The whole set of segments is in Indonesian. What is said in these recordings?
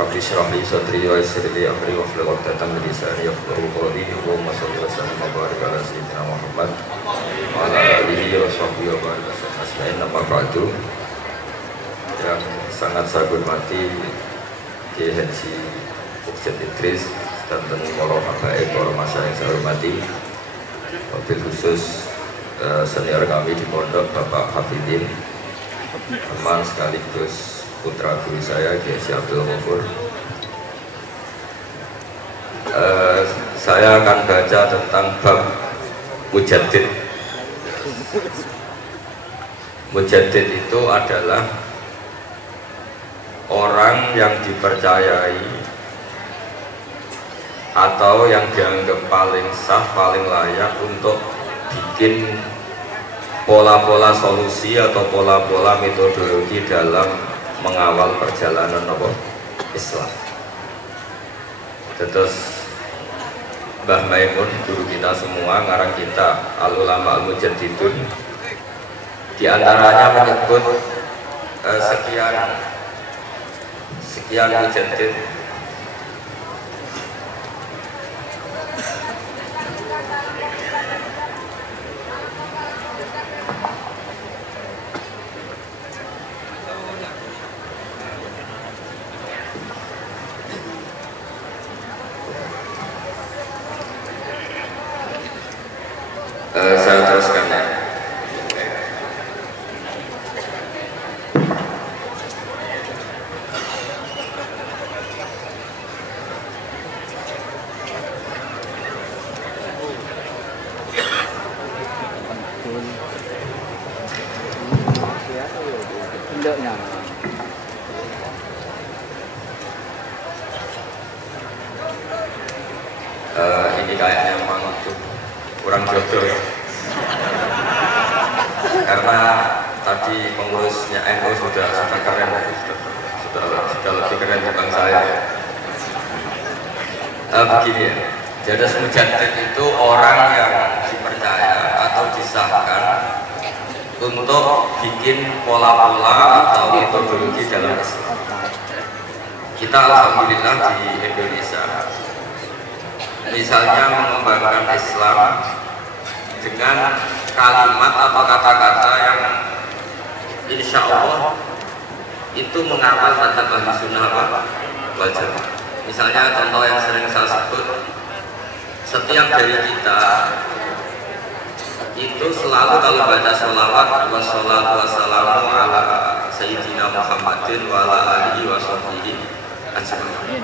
Rabbi shrah li sadri wa yassir li amri wahlul 'uqdatam min lisani yafqahu qawli. Allahumma shalli wa sallim wa barik ala sayyidina Muhammad wa ala alihi wa sahbihi wa barik ajmain. Amma ba'du. Yang sangat saya hormati Kiai Haji Muksid Idris dan para habaib, para masyayikh yang saya hormati, wabil khusus senior kami di pondok Bapak Hafidin, teman sekaligus putra guru saya Kiai Abdul Ghafur. Saya akan baca tentang bab mujaddid. Mujaddid itu adalah orang yang dipercayai atau yang dianggap paling sah, paling layak untuk bikin pola-pola solusi atau pola-pola metodologi dalam mengawal perjalanan Islam. Terus Mbah Maimun, guru kita semua, ngarang kita Al-Ulama Al-Mujaddidun, di antaranya menyebut sekian mujaddid. Saya teruskan ya. Ini kayaknya memang itu kurang jodoh ya. Karena tadi pengurusnya NU sudah keren, sudah lebih keren dibanding saya. Begini ya, jadi mujaddid itu orang yang dipercaya atau disahkan untuk bikin pola-pola atau metodologi dalam Islam. Kita alhamdulillah di Indonesia misalnya mengembangkan Islam dengan kalimat atau kata-kata yang insya Allah itu mengamal tentang ahli sunnah wal jamaah. Misalnya contoh yang sering saya sebut, setiap dari kita itu selalu kalau baca sholawat wassalatu wassalamu ala sayyidina Muhammadin wa ala alihi wa sahbihi ajma'in.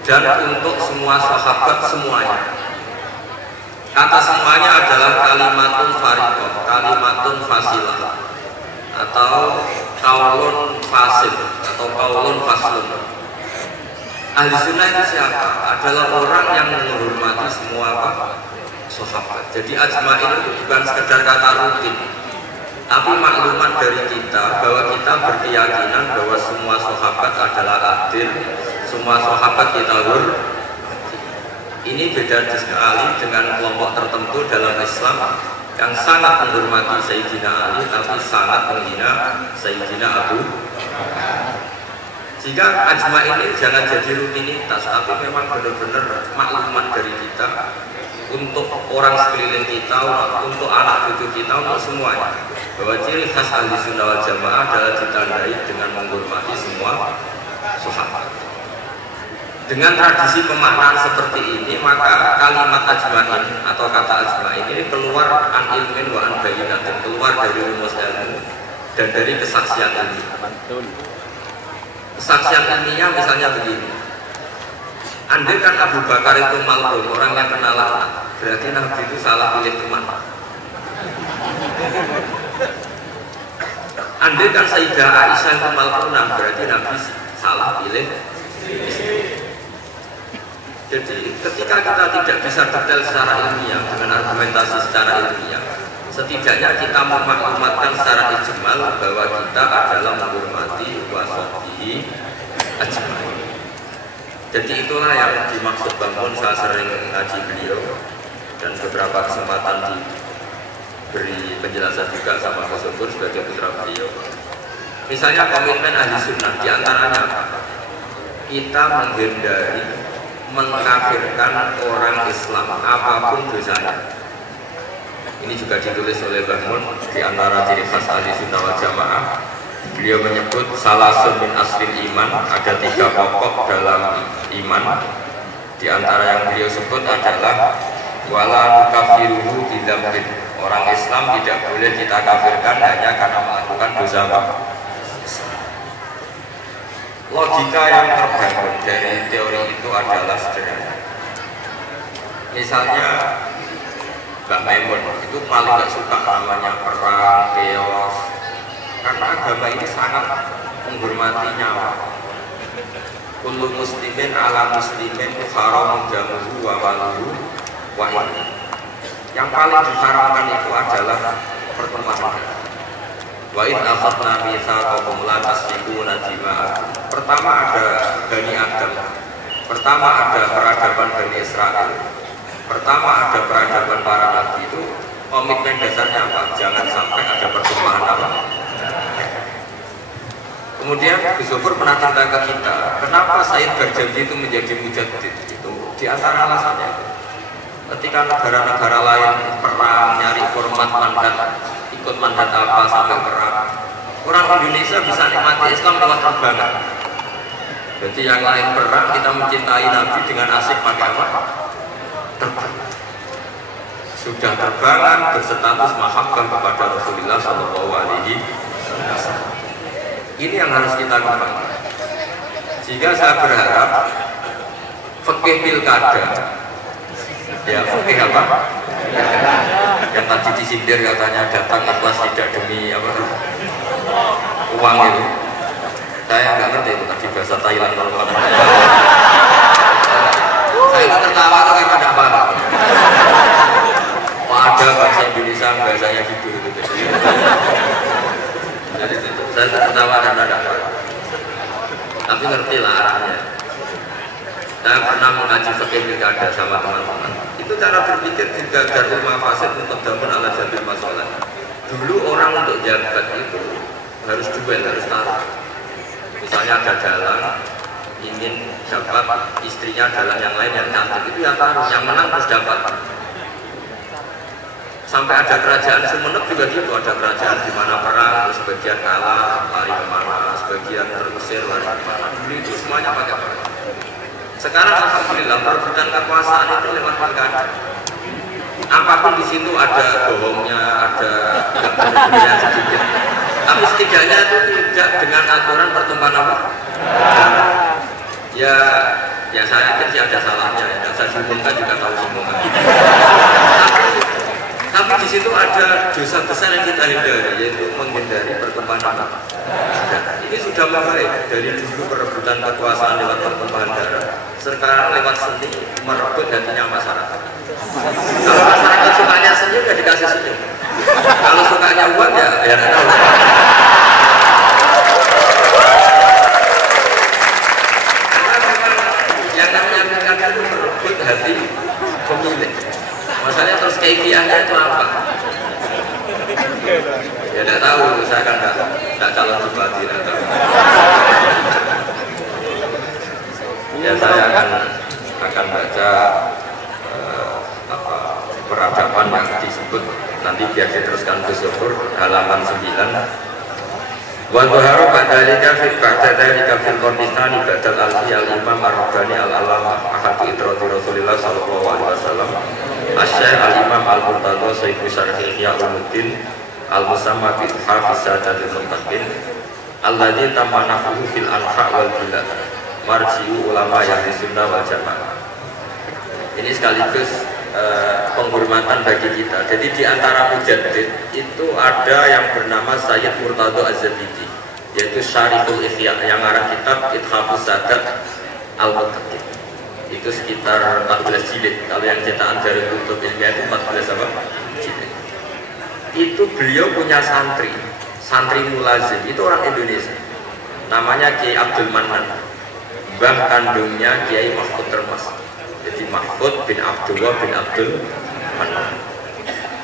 Dan untuk semua sahabat semuanya, kata semuanya adalah kalimatun fariqah, kalimatun fasilah, atau qaulun fasil, atau qaulun faslun. Ahli sunnah itu siapa? Adalah orang yang menghormati semua sahabat. Jadi ajma'in itu bukan sekedar kata rutin, tapi maklumat dari kita bahwa kita berkeyakinan bahwa semua sahabat adalah adil, semua sahabat kita Ini beda sekali dengan kelompok tertentu dalam Islam yang sangat menghormati Sayyidina Ali tapi sangat menghina Sayyidina Abu. Jika ajma ini jangan jadi rutinitas, tapi memang benar-benar maklumat dari kita untuk orang sekeliling kita, untuk anak cucu kita, untuk semuanya, bahwa ciri khas ahli sunnah wal jamaah adalah ditandai dengan menghormati semua sahabat. Dengan tradisi pemaknaan seperti ini, maka kalimat ajma'in atau kata ajma'in ini keluar an ilmin wa an bayinatin, keluar dari rumus ilmu dan dari kesaksian ilmiah. Kesaksian ilmiah misalnya begini, andai kan Abu Bakar itu malum, orang yang kenal Allah, berarti Nabi itu salah pilih teman. Andai kan Sayyidah Aisyah itu malum, berarti Nabi salah pilih istri. Jadi ketika kita tidak bisa detail secara ilmiah dengan argumentasi secara ilmiah, setidaknya kita memaklumatkan secara ijmal bahwa kita adalah menghormati wasatihi ajmain. Jadi itulah yang dimaksud bangun. Saya sering ngaji beliau dan beberapa kesempatan diberi penjelasan juga sama Mas Subur sebagai putra beliau. Misalnya komitmen ahli sunnah diantaranya apa? kita menghindari mengkafirkan orang Islam apapun dosanya. Ini juga ditulis oleh Mbah Mun di antara ciri khas ahli sunnah wal jamaah. Beliau menyebut salasun min aslil iman, ada 3 pokok dalam iman. Di antara yang beliau sebut adalah wala nukafiruhu bidzambin. Orang Islam tidak boleh kita kafirkan hanya karena melakukan dosa. Logika yang terbangun dari teori itu adalah sederhana. Misalnya Mbak Maimun itu paling gak suka namanya perang, chaos, karena agama ini sangat menghormati nyawa. Kullu muslimin ala muslimin haram jamuhu wa maluhu wa ilmuhu. Yang paling diharamkan itu adalah pertemanan. Wa in akhadna mitsaqakum la tasfikuna dima'akum. Pertama ada Bani Adam. Pertama ada peradaban Bani Israel. Pertama ada peradaban para nabi. Itu komitmen dasarnya apa? Jangan sampai ada pertumpahan darah. Kemudian Gus Zofur pernah cerita ke kita, kenapa Said Barjandi itu menjadi mujaddid? Itu di antara alasannya itu. Ketika negara-negara lain perang nyari format mandat, ikut mandat apa sampai perang, orang Indonesia bisa nikmati Islam lewat terbangan. Jadi yang lain perang, kita mencintai Nabi dengan asik pakai apa? Terbang. Sudah terbangan berstatus mahabbah kepada Rasulullah Shallallahu Alaihi Wasallam. Ini yang harus kita kembangkan. Jika saya berharap fikih pilkada, ya fikih apa? Yang tadi disindir katanya datang ikhlas tidak demi apa? Uang itu. Saya nggak ngerti itu tadi bahasa Thailand kalau mana. Saya itu tertawa tuh karena tidak paham. Ada bahasa Indonesia bahasanya gitu. Jadi saya tertawa dan tidak paham. Tapi ngerti lah arahnya. Saya pernah mengaji fikih pilkada sama teman-teman. Itu cara berpikir juga dari mafasid untuk damun ala jabil masalah. Dulu orang untuk jabat itu harus duel, harus taruh. Misalnya ada dalang ingin dapat istrinya dalang yang lain yang cantik, itu ya taruh, yang menang harus dapat. Sampai ada kerajaan Sumenep juga gitu, ada kerajaan di mana perang, terus sebagian kalah, lari kemana, sebagian terusir, lari kemana. Dulu itu semuanya pakai perang. Sekarang alhamdulillah perebutan kekuasaan itu lewat pilkada. Apapun di situ ada bohongnya, ada kebenarannya sedikit. Tapi setidaknya itu tidak dengan aturan pertumpahan apa? Ya saya yakin sih ada salahnya. Yang saya diumumkan juga tahu semua. Tapi di situ ada dosa besar yang kita hindari, yaitu menghindari pertumpahan darah. Ini sudah membaik dari dulu perebutan kekuasaan lewat pertumpahan darah. Sekarang lewat seni merebut hatinya masyarakat. Kalau masyarakat sukanya senyum ya dikasih senyum. Kalau sukanya uang ya tidak tahu. Yang namanya pilkada itu merebut hati pemilih. Masalahnya terus kaifiahnya itu apa? Ya tidak tahu, saya kan tidak calon bupati. Ya saya akan baca peradaban yang disebut nanti biar diteruskan Gus Zofur halaman 9. Wa dhuharu ba'dalika fi ba'dalika fil qurnisani ba'dal alfi al-imam ar-rabbani al-alama ahadu idrati Rasulillah sallallahu alaihi wasallam asy-syaikh al-imam al-murtadha sayyid syarhi ihya ulumuddin al-musamma bi hafiz sadatil muttaqin alladzi tamanahu fil anha wal bilad marji'u ulama yang di sunnah wal jamaah. Ini sekaligus penghormatan bagi kita. Jadi di antara mujaddid itu ada yang bernama Sayyid Murtadha Az-Zabidi, yaitu Syariful Ihya yang ngarang kitab Ithafus Sadat Al-Muttaqin. Itu sekitar 14 jilid. Kalau yang cetakan dari kutub ilmiah itu 14 apa? Jilid. Itu beliau punya santri mulazim, itu orang Indonesia. Namanya Kiai Abdul Manan. Mbah kandungnya Kiai Mahfud Termas. Jadi Mahfud bin Abdullah bin Abdul Manan.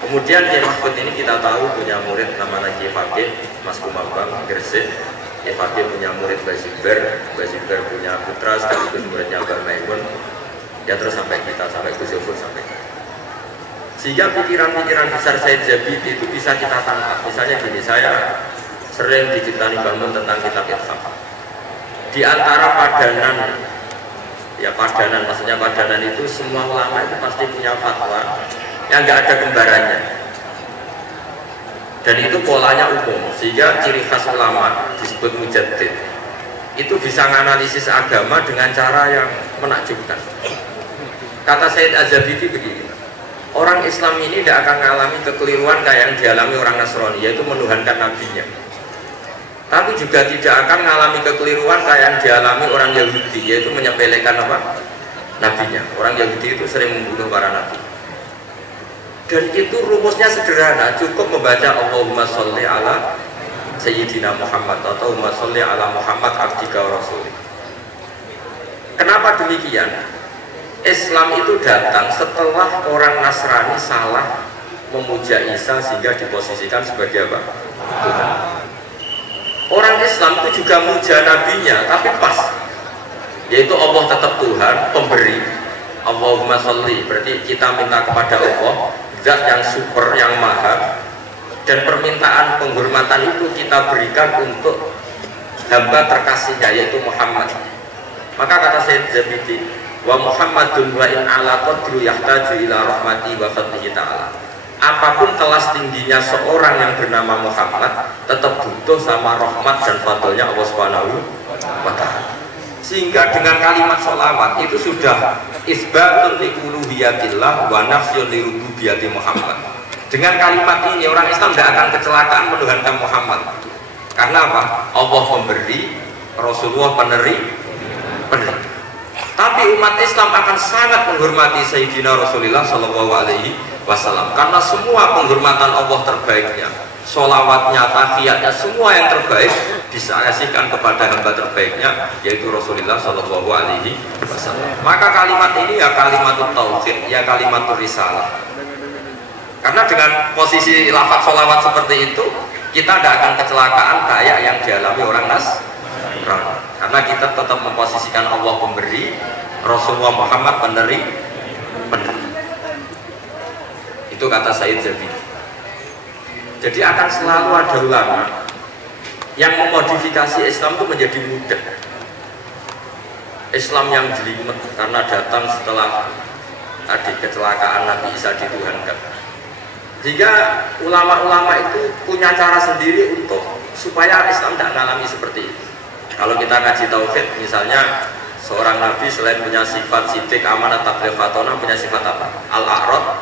Kemudian Kiai Mahfud ini kita tahu punya murid namanya Kiai Fakih Mas Kumambang Gresik. FAG punya murid Baziber punya putra sekaligus muridnya Mbak Maimun, ya terus sampai kita, sampai Gus Yofur, sampai kita. Sehingga pikiran-pikiran besar Said Zabidi itu bisa kita tangkap. Misalnya gini, saya sering diceritain bangun tentang kitab Ithaf. Di antara padanan, ya padanan, maksudnya padanan itu semua ulama itu pasti punya fatwa yang nggak ada kembarannya. Dan itu polanya umum, sehingga ciri khas ulama disebut mujaddid. Itu bisa menganalisis agama dengan cara yang menakjubkan. Kata Said Az-Zabidi begini, orang Islam ini tidak akan mengalami kekeliruan kayak yang dialami orang Nasrani, yaitu menuhankan nabinya. Tapi juga tidak akan mengalami kekeliruan kayak yang dialami orang Yahudi, yaitu menyepelekan apa? Nabinya. Orang Yahudi itu sering membunuh para nabi. Dan itu rumusnya sederhana, cukup membaca Allahumma sholli ala Sayyidina Muhammad atau Allahumma sholli ala Muhammad abdika wa rasulih. Kenapa demikian? Islam itu datang setelah orang Nasrani salah memuja Isa sehingga diposisikan sebagai apa? Tuhan. Orang Islam itu juga muja nabinya, tapi pas, yaitu Allah tetap Tuhan, pemberi. Allahumma sholli, berarti kita minta kepada Allah zat yang super, yang maha, dan permintaan penghormatan itu kita berikan untuk hamba terkasihnya, yaitu Muhammad. Maka kata Said Zabidi, wa Muhammadun wa in ala qadru yahtaju ila rahmati wa fadlihi ta'ala. Apapun kelas tingginya seorang yang bernama Muhammad, tetap butuh sama rahmat dan fadlnya Allah Subhanahu wa ta'ala. Sehingga dengan kalimat sholawat itu sudah isbatun li uluhiyatillah wa nafyun li rububiyati Muhammad. Dengan kalimat ini orang Islam tidak akan kecelakaan menuhankan Muhammad. Karena apa? Allah pemberi, Rasulullah peneri. Tapi umat Islam akan sangat menghormati Sayyidina Rasulullah Shallallahu Alaihi Wasallam karena semua penghormatan Allah terbaiknya, sholawatnya, tahiyatnya, semua yang terbaik disakasikan kepada hamba terbaiknya, yaitu Rasulullah Shallallahu Alaihi Wasallam. Maka kalimat ini ya kalimat tauhid, ya kalimat risalah. Karena dengan posisi lafaz sholawat seperti itu, kita tidak akan kecelakaan kayak yang dialami orang Nasrani. Karena kita tetap memposisikan Allah pemberi, Rasulullah Muhammad peneri. Itu kata Said Zabidi. Jadi akan selalu ada ulama yang memodifikasi Islam itu menjadi mudah. Islam yang jelimet karena datang setelah tadi kecelakaan Nabi Isa dituhankan. Jika ulama-ulama itu punya cara sendiri untuk supaya Islam tidak mengalami seperti itu. Kalau kita ngaji tauhid, misalnya seorang nabi selain punya sifat sidik, amanah, tabligh, fatona, punya sifat apa? Al-a'rad,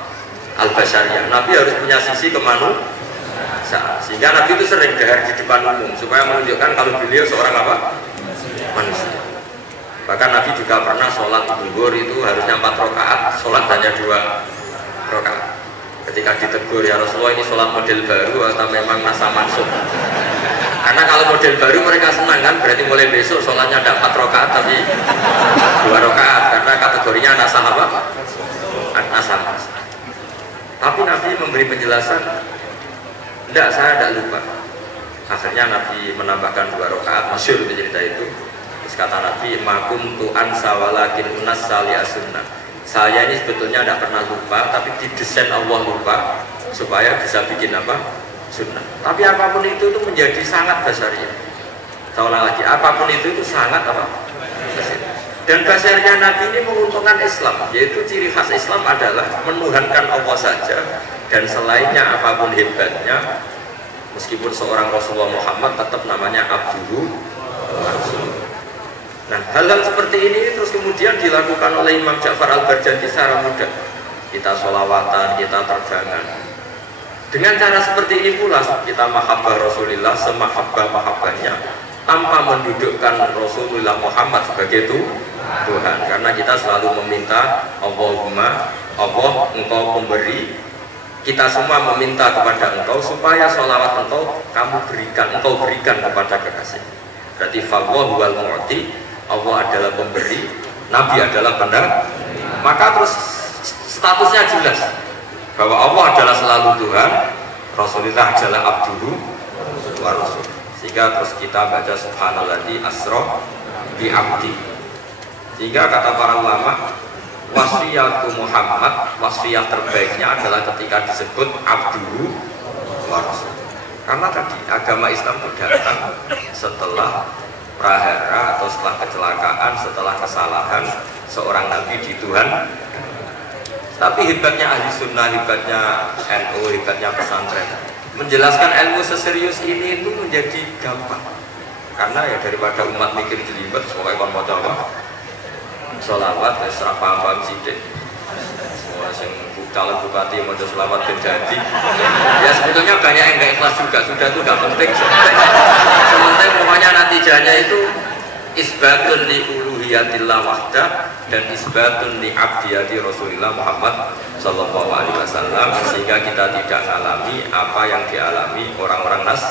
al-basyariyah. Nabi harus punya sisi kemanusiaan. Sehingga nabi itu sering dahar di depan umum supaya menunjukkan kalau beliau seorang apa? Manusia. Bahkan Nabi juga pernah sholat zuhur itu harusnya 4 rakaat, sholat hanya 2 rakaat. Ketika ditegur, ya Rasulullah ini sholat model baru atau memang masa mansuk? Karena kalau model baru mereka senang kan, berarti mulai besok sholatnya ada 4 rakaat tapi 2 rakaat karena kategorinya nasah apa? Nasah. Tapi Nabi memberi penjelasan, tidak, saya tidak lupa. Akhirnya Nabi menambahkan 2 rakaat, masyhur cerita itu. Terus kata Nabi, makum tu'an sawalakin unas saliyasunnah. Saya ini sebetulnya tidak pernah lupa, tapi didesain Allah lupa supaya bisa bikin apa? Sunnah. Tapi apapun itu menjadi sangat basariyah. Saya ulang lagi, apapun itu sangat apa? Basariyah. Dan basariyah Nabi ini menguntungkan Islam, yaitu ciri khas Islam adalah menuhankan Allah saja, dan selainnya apapun hebatnya, meskipun seorang Rasulullah Muhammad tetap namanya Abduhu wa Rasuluh. Nah, hal-hal seperti ini terus kemudian dilakukan oleh Imam Ja'far Al-Barjandi secara mudah. Kita sholawatan, kita terjangan. Dengan cara seperti ini pula kita mahabbah Rasulullah semahabbah-mahabbahnya tanpa mendudukkan Rasulullah Muhammad sebagai Tuhan. Karena kita selalu meminta Allahumma, Allah engkau pemberi, kita semua meminta kepada engkau supaya sholawat engkau berikan kepada kekasih. Berarti fallahu wal mu'ti, Allah adalah pemberi, Nabi adalah benar. Maka terus statusnya jelas bahwa Allah adalah selalu Tuhan, Rasulullah adalah Abduhu wa Rasul. Sehingga terus kita baca subhanalladzi asra bi abdi. Sehingga kata para ulama, wasiyatu Muhammad, wasiyah terbaiknya adalah ketika disebut abduhu wa rasul. Karena tadi agama Islam itu datang setelah prahara atau setelah kecelakaan, setelah kesalahan seorang nabi di Tuhan. Tapi hebatnya ahli sunnah, hebatnya NU, hebatnya pesantren, menjelaskan ilmu seserius ini itu menjadi gampang. Karena ya daripada umat mikir jelimet, semoga ikon mau coba sholawat, serah paham sidik, semua yang calon bupati mau sholawat dan jadi. Ya sebetulnya banyak yang nggak ikhlas juga, sudah itu nggak penting. Sementara pokoknya natijahnya itu isbatun li uluhiyatillah wahdah dan isbatun li abdiyati Rasulullah Muhammad sallallahu alaihi wasallam, sehingga kita tidak mengalami apa yang dialami orang-orang nas.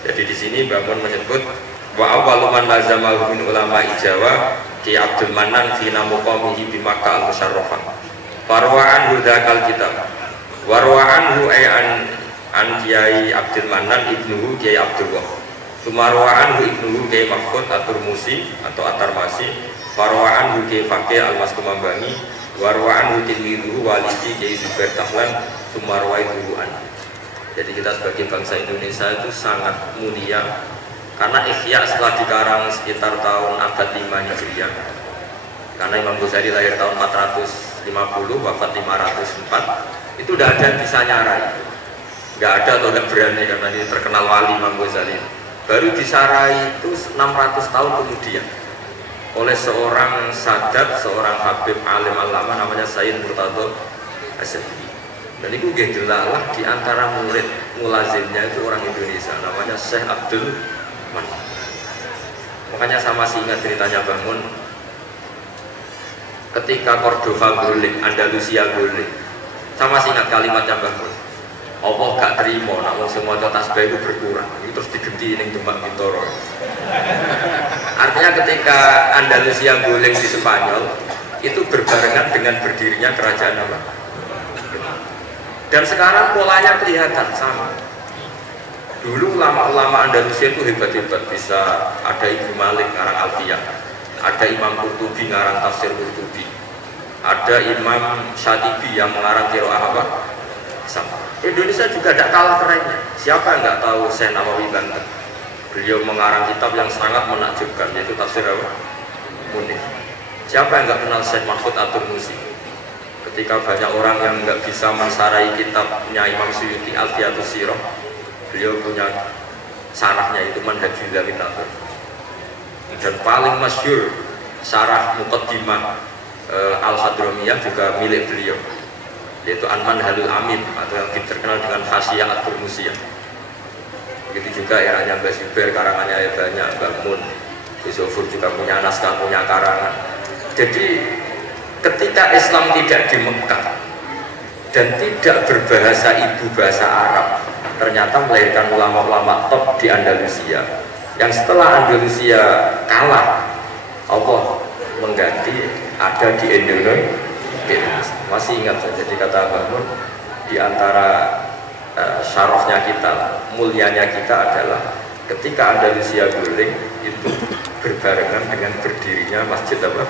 Jadi di sini Bangun menyebut wa awwalu man lazamahu min ulama Jawa Ki Abdul Manan fi namuqamihi bi Makkah al-Musyarrafah. Farwa'an hudakal kitab. Warwa'anhu ay an Kiai Abdul Manan ibnuhu Kiai Abdul Wahab. Sumarwa'anhu ibnuhu Kiai Mahfud Atur-Musi atau Atar-Masi. Farwa'anhu Kiai Fakih Al-Maskumambani. Warwa'anhu tilmiduhu walidi Kiai Zubair Tahlan. Sumarwa'anhu an. Jadi kita sebagai bangsa Indonesia itu sangat mulia karena Ihya setelah dikarang sekitar tahun abad 5 Hijriah. Karena Imam Ghazali lahir tahun 450, wafat 504. Itu tidak ada yang bisa nyarai, nggak ada atau nggak berani karena ini terkenal wali Imam Ghazali. Baru disarai itu 600 tahun kemudian oleh seorang sadat, seorang habib alim alama namanya Sayyid Murtadho Asy-Syadzili. Dan itu gejelalah di antara murid mulazimnya itu orang Indonesia namanya Syekh Abdul Manan. Makanya sama masih ingat ceritanya Bangun ketika Cordova guling, Andalusia guling. Sama masih ingat kalimatnya Bangun, Allah gak terima namun semua tasbih itu berkurang, itu terus digenti ning Demak Bintoro. Artinya ketika Andalusia guling di Spanyol itu berbarengan dengan berdirinya kerajaan apa? Dan sekarang polanya kelihatan sama. Dulu ulama-ulama Andalusia itu hebat-hebat, bisa ada Ibnu Malik ngarang Alfiyah, ada Imam Qurtubi ngarang Tafsir Qurtubi, ada Imam Syatibi yang mengarang Qiraah apa? Sama. Indonesia juga tidak kalah kerennya. Siapa yang nggak tahu Syekh Nawawi Banten? Beliau mengarang kitab yang sangat menakjubkan, yaitu Tafsir apa? Munir. Siapa yang nggak kenal Syekh Mahfud Atur-Musi? Ketika banyak orang yang nggak bisa mensarai kitabnya Imam Suyuti Alfiyatus Sirah, beliau punya sarahnya itu Manhajul Zawitatur. Dan paling masyhur sarah Muqaddimah Al-Hadramiyah juga milik beliau, yaitu An-Manhalul Amin atau yang terkenal dengan Hasyiah At-Turmusiyah. Begitu juga eranya Mbah Zubair, karangannya banyak, Mbah Mun, Yusufur juga punya naskah, punya karangan. Jadi ketika Islam tidak di Mekah dan tidak berbahasa ibu bahasa Arab, ternyata melahirkan ulama-ulama top di Andalusia. Yang setelah Andalusia kalah, Allah mengganti ada di Indonesia. Masih ingat saja jadi kata Bangun, di antara syarafnya kita, mulianya kita adalah ketika Andalusia guling itu berbarengan dengan berdirinya Masjid apa?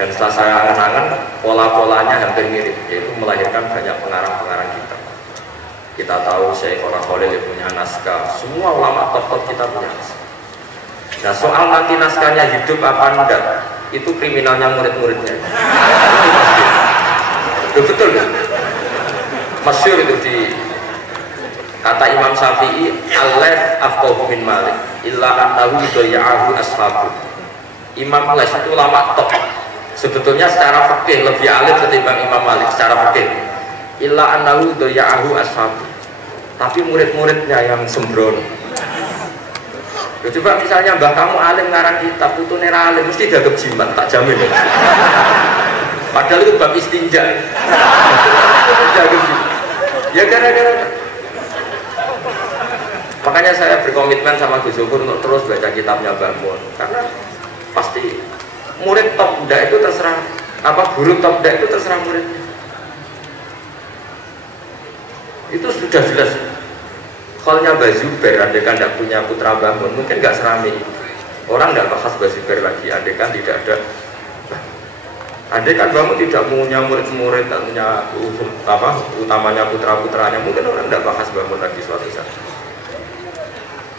Dan setelah saya angan-angan, pola-polanya hampir mirip, yaitu melahirkan banyak pengarang-pengarang kita. Kita tahu Syekh Khalil yang punya naskah, semua ulama top-top kita punya naskah. Nah soal nanti naskahnya hidup apa enggak, itu kriminalnya murid-muridnya. Itu betul kan? Masyhur itu di kata Imam Syafi'i, "Al-laf afqahu min Malik, illa annahu yudayyahu ashabu." Imam Les itu ulama top. Sebetulnya secara fikih lebih alim ketimbang Imam Malik secara fikih. Illa annahu doya'ahu ashabu. Tapi murid-muridnya yang sembrono. Coba misalnya mbah kamu alim ngarang kitab, putune ra alim mesti dianggap jimat, tak jamin. Padahal itu bab istinja. Ya gara-gara. Makanya saya berkomitmen sama Gus Zuhur untuk terus baca kitabnya Bangun, karena pasti murid top dak itu terserah apa, guru top dak itu terserah murid. Itu sudah jelas. Kholnya Mbah Zubair, andekan tidak punya putra Mbah Mun, mungkin nggak serame itu. Orang nggak bahas Mbah Zubair lagi, andekan tidak ada. Andekan Mbah Mun tidak punya murid-murid, tak punya utamanya putra-putranya, mungkin orang tidak bahas Mbah Mun lagi suatu saat.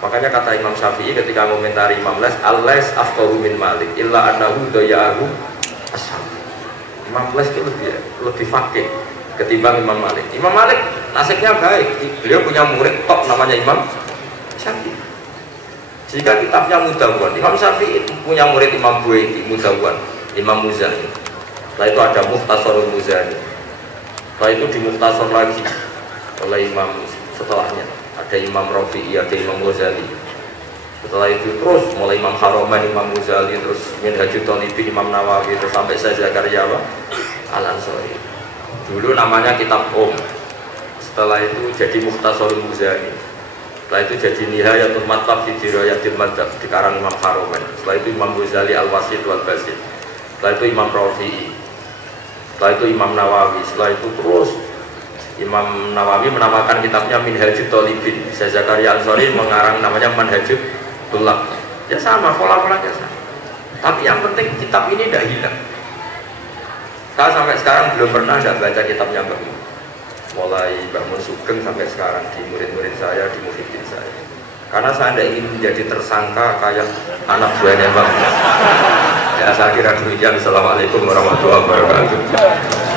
Makanya kata Imam Syafi'i ketika komentari Imam Les, al-Les afqahu min Malik illa annahu daya'ahu ashab. Imam Les itu lebih fakih ketimbang Imam Malik. Imam Malik nasibnya baik, beliau punya murid top namanya Imam Syafi'i. Jika kitabnya Mudawwan, Imam Syafi'i punya murid Imam Buaiti, Mudawwan, Imam Muzani. Setelah itu ada Mukhtasarul Muzani. Setelah itu di Mukhtasar lagi oleh Imam setelahnya. Ada Imam Rafi'i, ada Imam Ghazali. Setelah itu terus mulai Imam Haroman, Imam Ghazali, terus Minhajul Thalibin, Imam Nawawi, terus sampai saya Zakaria Al-Ansari. Dulu namanya kitab setelah itu jadi Mukhtasarul Muzani. Setelah itu jadi Nihayatul Matlab fi Dirayatil Madhab di karang Imam Haroman. Setelah itu Imam Ghazali Al-Wasit wal Basit. Setelah itu Imam Rafi'i. Setelah itu Imam Nawawi. Setelah itu terus Imam Nawawi menamakan kitabnya Minhajul Thalibin. Saya Zakaria Al-Ansari mengarang namanya Manhajul Tulab. Ya sama, pola-polanya sama. Tapi yang penting kitab ini tidak hilang. Saya sampai sekarang belum pernah tidak baca kitabnya Mbah Mun. Mulai Mbah Mun Sugeng sampai sekarang di murid-murid saya, di muridin saya. Karena saya tidak ingin menjadi tersangka kayak anak buahnya Mbah Mun. Ya saya kira demikian. Assalamualaikum warahmatullahi wabarakatuh.